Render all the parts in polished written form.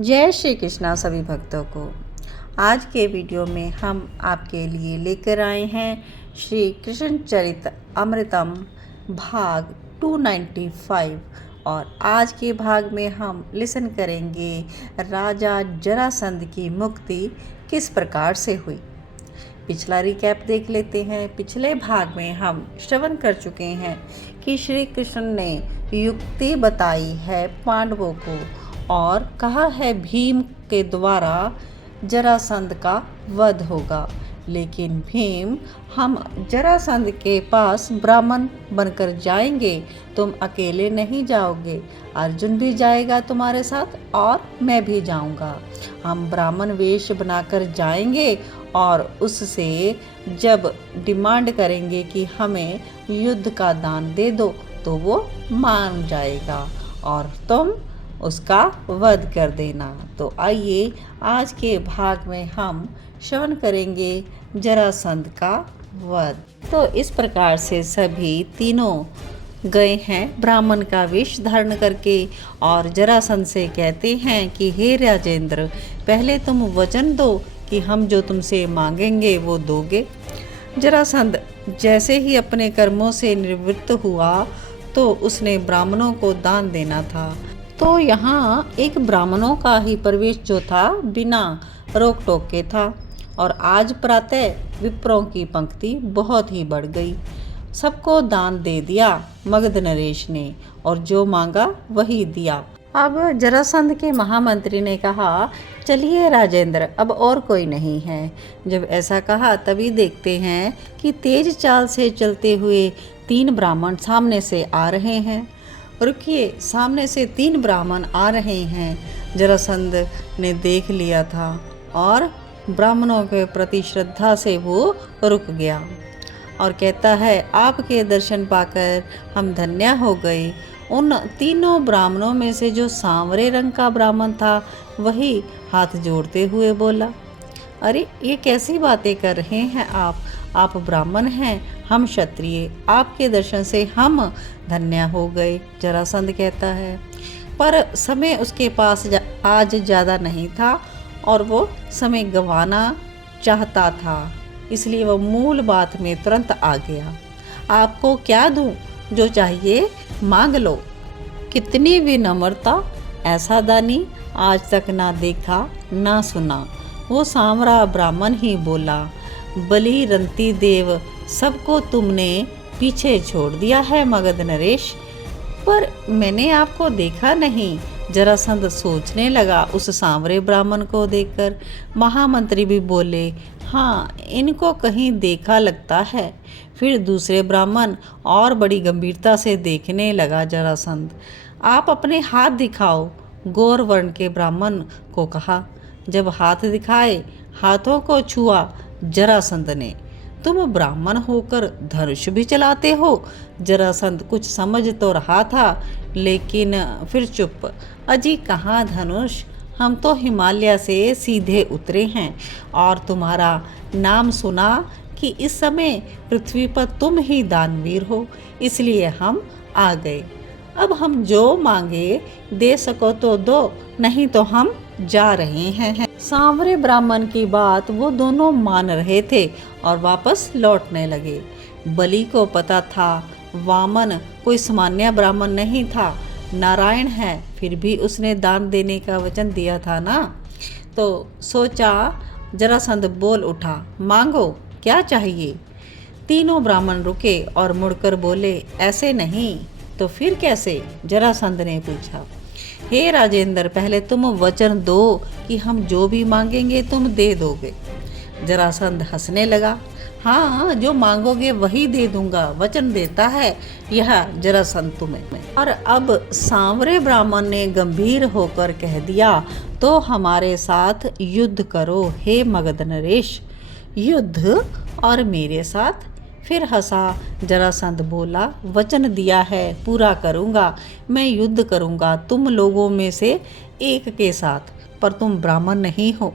जय श्री कृष्णा सभी भक्तों को। आज के वीडियो में हम आपके लिए लेकर आए हैं श्री कृष्ण चरित अमृतम भाग 295 और आज के भाग में हम लिसन करेंगे राजा जरासंध की मुक्ति किस प्रकार से हुई। पिछला रिकैप देख लेते हैं। पिछले भाग में हम श्रवण कर चुके हैं कि श्री कृष्ण ने युक्ति बताई है पांडवों को और कहा है भीम के द्वारा जरासंध का वध होगा, लेकिन भीम हम जरासंध के पास ब्राह्मण बनकर जाएंगे, तुम अकेले नहीं जाओगे, अर्जुन भी जाएगा तुम्हारे साथ और मैं भी जाऊंगा। हम ब्राह्मण वेश बनाकर जाएंगे और उससे जब डिमांड करेंगे कि हमें युद्ध का दान दे दो तो वो मान जाएगा और तुम उसका वध कर देना। तो आइए आज के भाग में हम श्रवण करेंगे जरासंध का वध। तो इस प्रकार से सभी तीनों गए हैं ब्राह्मण का वेश धारण करके और जरासंध से कहते हैं कि हे राजेंद्र, पहले तुम वचन दो कि हम जो तुमसे मांगेंगे वो दोगे। जरासंध जैसे ही अपने कर्मों से निवृत्त हुआ तो उसने ब्राह्मणों को दान देना था। तो यहाँ एक ब्राह्मणों का ही प्रवेश जो था बिना रोक टोक के था और आज प्रातः विप्रों की पंक्ति बहुत ही बढ़ गई। सबको दान दे दिया मगध नरेश ने और जो मांगा वही दिया। अब जरासंध के महामंत्री ने कहा, चलिए राजेंद्र, अब और कोई नहीं है। जब ऐसा कहा तभी देखते हैं कि तेज चाल से चलते हुए 3 ब्राह्मण सामने से आ रहे हैं। रुकिए, सामने से 3 ब्राह्मण आ रहे हैं। जरासंध ने देख लिया था और ब्राह्मणों के प्रति श्रद्धा से वो रुक गया और कहता है, आपके दर्शन पाकर हम धन्य हो गए। उन तीनों ब्राह्मणों में से जो सांवरे रंग का ब्राह्मण था वही हाथ जोड़ते हुए बोला, अरे ये कैसी बातें कर रहे हैं आप ब्राह्मण हैं, हम क्षत्रिय, आपके दर्शन से हम धन्य हो गए। जरासंध कहता है, पर समय उसके पास आज ज़्यादा नहीं था और वो समय गंवाना चाहता था, इसलिए वो मूल बात में तुरंत आ गया। आपको क्या दूं, जो चाहिए मांग लो। कितनी विनम्रता, ऐसा दानी आज तक ना देखा ना सुना। वो सांवरा ब्राह्मण ही बोला, बलि रंती देव, सबको तुमने पीछे छोड़ दिया है मगध नरेश, पर मैंने आपको देखा नहीं। जरासंध सोचने लगा उस सांवरे ब्राह्मण को देखकर। महामंत्री भी बोले, हाँ इनको कहीं देखा लगता है। फिर दूसरे ब्राह्मण और बड़ी गंभीरता से देखने लगा जरासंध। आप अपने हाथ दिखाओ, गौर वर्ण के ब्राह्मण को कहा। जब हाथ दिखाए, हाथों को छुआ जरासंध ने। तुम ब्राह्मण होकर धनुष भी चलाते हो? जरासंध कुछ समझ तो रहा था लेकिन फिर चुप। अजी कहाँ धनुष, हम तो हिमालय से सीधे उतरे हैं और तुम्हारा नाम सुना कि इस समय पृथ्वी पर तुम ही दानवीर हो, इसलिए हम आ गए। अब हम जो मांगे दे सको तो दो, नहीं तो हम जा रहे हैं। सांवरे ब्राह्मण की बात वो दोनों मान रहे थे और वापस लौटने लगे। बलि को पता था वामन कोई सामान्य ब्राह्मण नहीं था, नारायण है, फिर भी उसने दान देने का वचन दिया था ना। तो सोचा, जरासंध बोल उठा, मांगो क्या चाहिए। तीनों ब्राह्मण रुके और मुड़कर बोले, ऐसे नहीं तो फिर कैसे? जरासंध ने पूछा, हे राजेंद्र, पहले तुम वचन दो कि हम जो भी मांगेंगे तुम दे दोगे। जरासंध हंसने लगा, हाँ जो मांगोगे वही दे दूंगा, वचन देता है यह जरासंध तुम्हें। और अब सांवरे ब्राह्मण ने गंभीर होकर कह दिया, तो हमारे साथ युद्ध करो हे मगध नरेश। युद्ध और मेरे साथ? फिर हंसा। जरासंध बोला, वचन दिया है पूरा करूंगा, मैं युद्ध करूंगा तुम लोगों में से एक के साथ, पर तुम ब्राह्मण नहीं हो।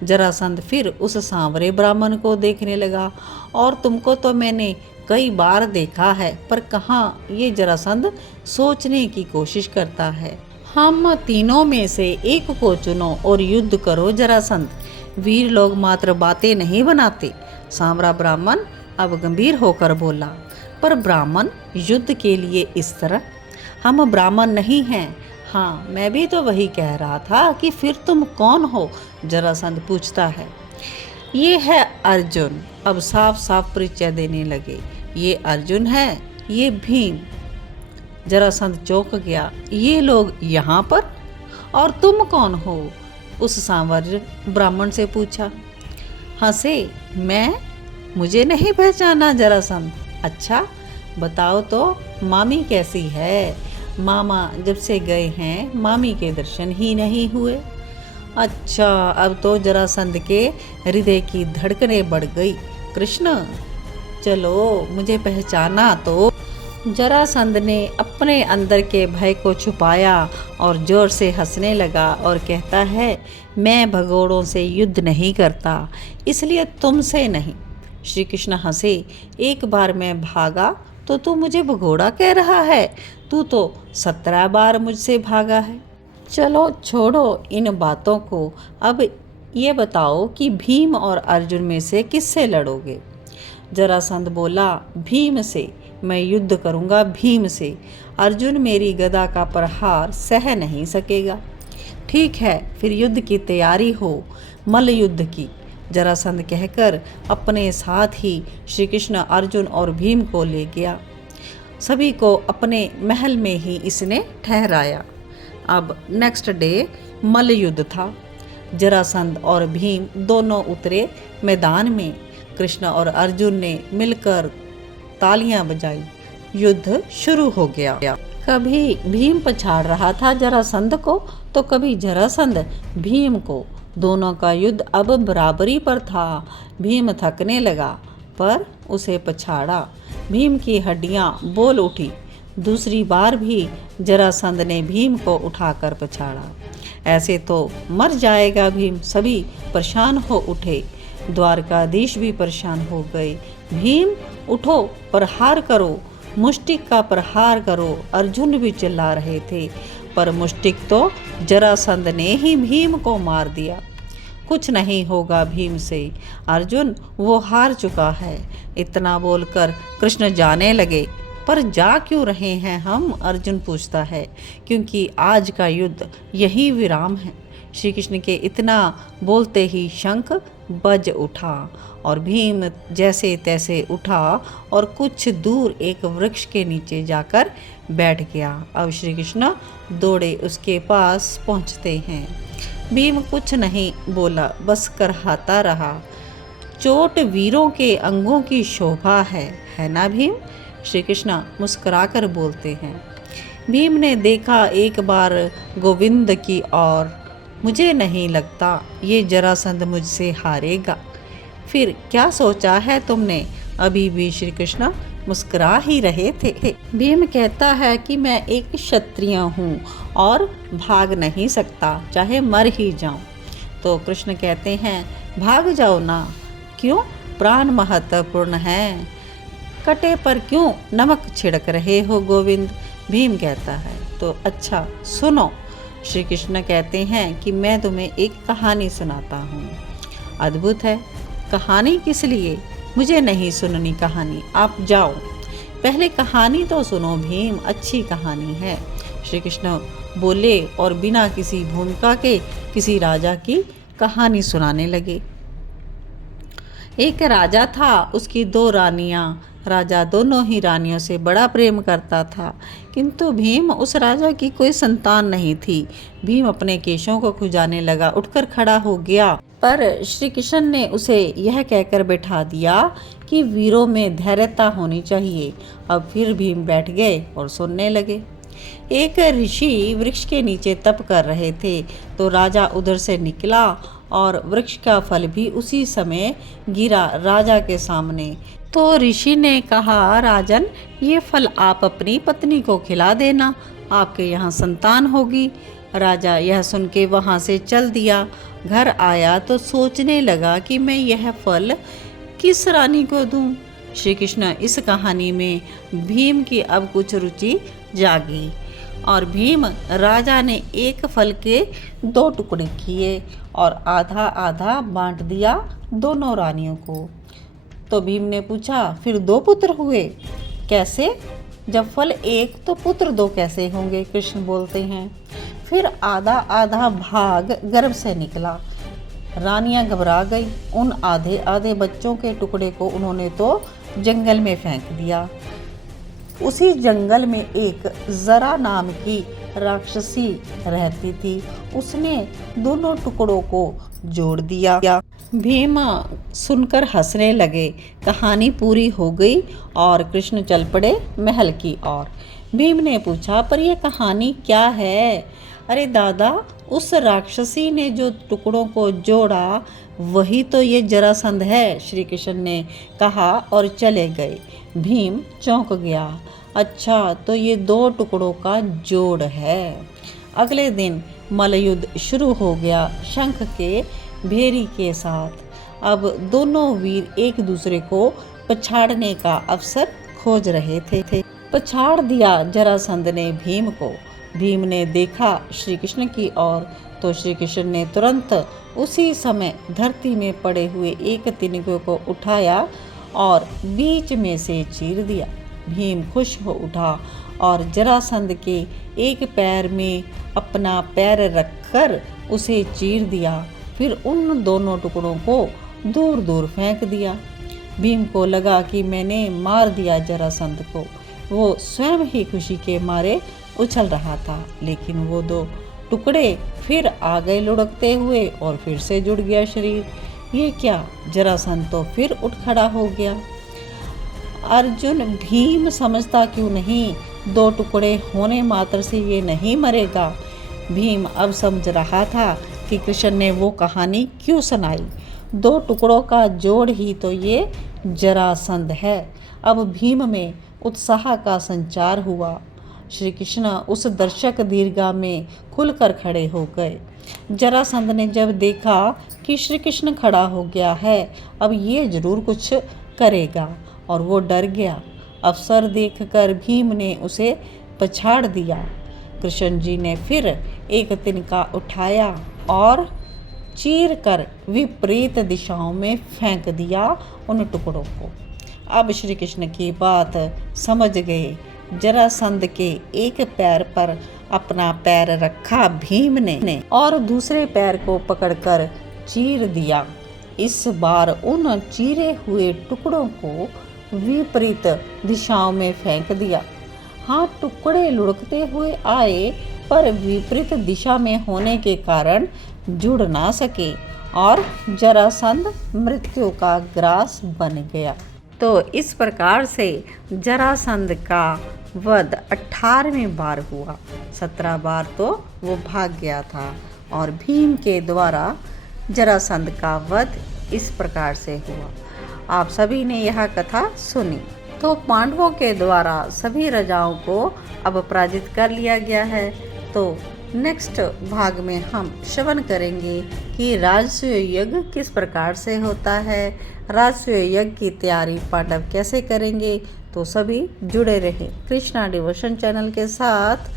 जरासंध फिर उस सांवरे ब्राह्मण को देखने लगा, और तुमको तो मैंने कई बार देखा है, पर कहाँ? ये जरासंध सोचने की कोशिश करता है। हम तीनों में से एक को चुनो और युद्ध करो जरासंध। वीर लोग मात्र बातें नहीं बनाते। सांवरा ब्राह्मण अब गंभीर होकर बोला। पर ब्राह्मण युद्ध के लिए इस तरह? हम ब्राह्मण नहीं हैं। हाँ, मैं भी तो वही कह रहा था कि फिर तुम कौन हो? जरासंध पूछता है। ये है अर्जुन। अब साफ साफ परिचय देने लगे। ये अर्जुन है, ये भीम। जरासंध चौंक गया। ये लोग यहाँ पर? और तुम कौन हो? उस सांवर ब्राह्मण से पूछा। हंसे। मैं? मुझे नहीं पहचाना जरासंध? अच्छा बताओ तो मामी कैसी है? मामा जब से गए हैं मामी के दर्शन ही नहीं हुए। अच्छा, अब तो जरासंध के हृदय की धड़कनें बढ़ गई। कृष्ण, चलो मुझे पहचाना तो। जरासंध ने अपने अंदर के भय को छुपाया और जोर से हंसने लगा और कहता है, मैं भगोड़ों से युद्ध नहीं करता, इसलिए तुमसे नहीं। श्री कृष्ण हंसे। एक बार मैं भागा तो तू मुझे भगोड़ा कह रहा है? तू तो 17 बार मुझसे भागा है। चलो छोड़ो इन बातों को। अब ये बताओ कि भीम और अर्जुन में से किससे लड़ोगे? जरासंध बोला, भीम से। मैं युद्ध करूंगा भीम से। अर्जुन मेरी गदा का प्रहार सह नहीं सकेगा। ठीक है, फिर युद्ध की तैयारी हो, मल्ल युद्ध की। जरासंध कहकर अपने साथ ही श्री कृष्ण अर्जुन और भीम को ले गया। सभी को अपने महल में ही इसने ठहराया। अब नेक्स्ट डे मल्ल युद्ध था। जरासंध और भीम दोनों उतरे मैदान में। कृष्ण और अर्जुन ने मिलकर तालियां बजाई। युद्ध शुरू हो गया। कभी भीम पछाड़ रहा था जरासंध को तो कभी जरासंध भीम को। दोनों का युद्ध अब बराबरी पर था। भीम थकने लगा पर उसे पछाड़ा। भीम की हड्डियां बोल उठी। दूसरी बार भी जरासंध ने भीम को उठाकर पछाड़ा। ऐसे तो मर जाएगा भीम। सभी परेशान हो उठे। द्वारकाधीश भी परेशान हो गए। भीम उठो, प्रहार करो, मुष्टिक का प्रहार करो। अर्जुन भी चिल्ला रहे थे, पर मुष्टिक तो जरासंध ने ही भीम को मार दिया। कुछ नहीं होगा भीम से, अर्जुन वो हार चुका है। इतना बोलकर कृष्ण जाने लगे। पर जा क्यों रहे हैं हम? अर्जुन पूछता है। क्योंकि आज का युद्ध यही विराम है। श्री कृष्ण के इतना बोलते ही शंख बज उठा और भीम जैसे तैसे उठा और कुछ दूर एक वृक्ष के नीचे जाकर बैठ गया। अब श्री कृष्ण दौड़े उसके पास पहुंचते हैं। भीम कुछ नहीं बोला, बस करहाता रहा। चोट वीरों के अंगों की शोभा है ना भीम? श्री कृष्ण मुस्कुराकर बोलते हैं। भीम ने देखा एक बार गोविंद की ओर। मुझे नहीं लगता ये जरासंध मुझसे हारेगा। फिर क्या सोचा है तुमने? अभी भी श्री कृष्ण मुस्कुरा ही रहे थे। भीम कहता है कि मैं एक क्षत्रिय हूँ और भाग नहीं सकता, चाहे मर ही जाऊँ। तो कृष्ण कहते हैं, भाग जाओ ना। क्यों? प्राण महत्वपूर्ण है। कटे पर क्यों नमक छिड़क रहे हो गोविंद? भीम कहता है। तो अच्छा सुनो। श्री कृष्ण कहते हैं कि मैं तुम्हें एक कहानी सुनाता हूँ। अद्भुत है। कहानी किस लिए? मुझे नहीं सुननी कहानी, आप जाओ। पहले कहानी तो सुनो भीम, अच्छी कहानी है। श्री कृष्ण बोले और बिना किसी भूमिका के किसी राजा की कहानी सुनाने लगे। एक राजा था, उसकी 2 रानियां। राजा दोनों ही रानियों से बड़ा प्रेम करता था, किंतु भीम उस राजा की कोई संतान नहीं थी। भीम अपने केशों को खुजाने लगा, उठकर खड़ा हो गया, पर श्री कृष्ण ने उसे यह कहकर बैठा दिया कि वीरों में धैर्यता होनी चाहिए। अब फिर भीम बैठ गए और सुनने लगे। एक ऋषि वृक्ष के नीचे तप कर रहे थे, तो राजा उधर से निकला और वृक्ष का फल भी उसी समय गिरा राजा के सामने। तो ऋषि ने कहा, राजन, ये फल आप अपनी पत्नी को खिला देना, आपके यहाँ संतान होगी। राजा यह सुन के वहाँ से चल दिया। घर आया तो सोचने लगा कि मैं यह फल किस रानी को दूं। श्री कृष्ण इस कहानी में भीम की अब कुछ रुचि जागी और भीम राजा ने एक फल के 2 टुकड़े किए और आधा आधा बांट दिया दोनों रानियों को। तो भीम ने पूछा, फिर 2 पुत्र हुए कैसे? जब फल एक तो पुत्र 2 कैसे होंगे? कृष्ण बोलते हैं। फिर आधा आधा भाग गर्भ से निकला। रानियां घबरा गई। उन आधे आधे बच्चों के टुकड़े को उन्होंने तो जंगल में फेंक दिया। उसी जंगल में एक जरा नाम की राक्षसी रहती थी। उसने दोनों टुकड़ों को जोड़ दिया। भीम सुनकर हंसने लगे। कहानी पूरी हो गई और कृष्ण चल पड़े महल की ओर। भीम ने पूछा, पर यह कहानी क्या है? अरे दादा, उस राक्षसी ने जो टुकड़ों को जोड़ा वही तो ये जरासंध है, श्री कृष्ण ने कहा और चले गए। भीम चौंक गया। अच्छा, तो ये 2 टुकड़ों का जोड़ है। अगले दिन मल्लयुद्ध शुरू हो गया शंख के भेरी के साथ। अब दोनों वीर एक दूसरे को पछाड़ने का अवसर खोज रहे थे। पछाड़ दिया जरासंध ने भीम को। भीम ने देखा श्री कृष्ण की ओर तो श्री कृष्ण ने तुरंत उसी समय धरती में पड़े हुए एक तिनके को उठाया और बीच में से चीर दिया। भीम खुश हो उठा और जरासंध के एक पैर में अपना पैर रखकर उसे चीर दिया। फिर उन दोनों टुकड़ों को दूर दूर फेंक दिया। भीम को लगा कि मैंने मार दिया जरासंध को। वो स्वयं ही खुशी के मारे उछल रहा था, लेकिन वो 2 टुकड़े फिर आ गए लुढ़कते हुए और फिर से जुड़ गया शरीर। ये क्या? जरासंध तो फिर उठ खड़ा हो गया। अर्जुन, भीम समझता क्यों नहीं? 2 टुकड़े होने मात्र से ये नहीं मरेगा। भीम अब समझ रहा था कि कृष्ण ने वो कहानी क्यों सुनाई। 2 टुकड़ों का जोड़ ही तो ये जरासंध है। अब भीम में उत्साह का संचार हुआ। श्री कृष्ण उस दर्शक दीर्घा में खुलकर खड़े हो गए। जरासंध ने जब देखा कि श्री कृष्ण खड़ा हो गया है, अब ये जरूर कुछ करेगा, और वो डर गया। अवसर देखकर भीम ने उसे पछाड़ दिया। कृष्ण जी ने फिर एक तिनका उठाया और चीर कर विपरीत दिशाओं में फेंक दिया उन टुकड़ों को। अब श्री कृष्ण की बात समझ गए। जरासंध के एक पैर पर अपना पैर रखा भीम ने और दूसरे पैर को पकड़कर चीर दिया। इस बार उन चीरे हुए टुकड़ों को विपरीत दिशाओं में फेंक दिया। हाँ, टुकड़े लुढ़कते हुए आए, पर विपरीत दिशा में होने के कारण जुड़ ना सके और जरासंध मृत्यु का ग्रास बन गया। तो इस प्रकार से जरासंध का वध 18वें बार हुआ। 17 बार तो वो भाग गया था और भीम के द्वारा जरासंध का वध इस प्रकार से हुआ। आप सभी ने यह कथा सुनी। तो पांडवों के द्वारा सभी राजाओं को अब पराजित कर लिया गया है। तो नेक्स्ट भाग में हम श्रवण करेंगे कि राजसूय यज्ञ किस प्रकार से होता है, राजसूय यज्ञ की तैयारी पांडव कैसे करेंगे। तो सभी जुड़े रहें कृष्णा डिवोशन चैनल के साथ।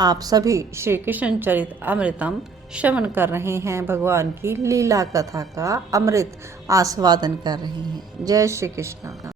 आप सभी श्री कृष्ण चरित अमृतम श्रवण कर रहे हैं, भगवान की लीला कथा का अमृत आस्वादन कर रहे हैं। जय श्री कृष्ण।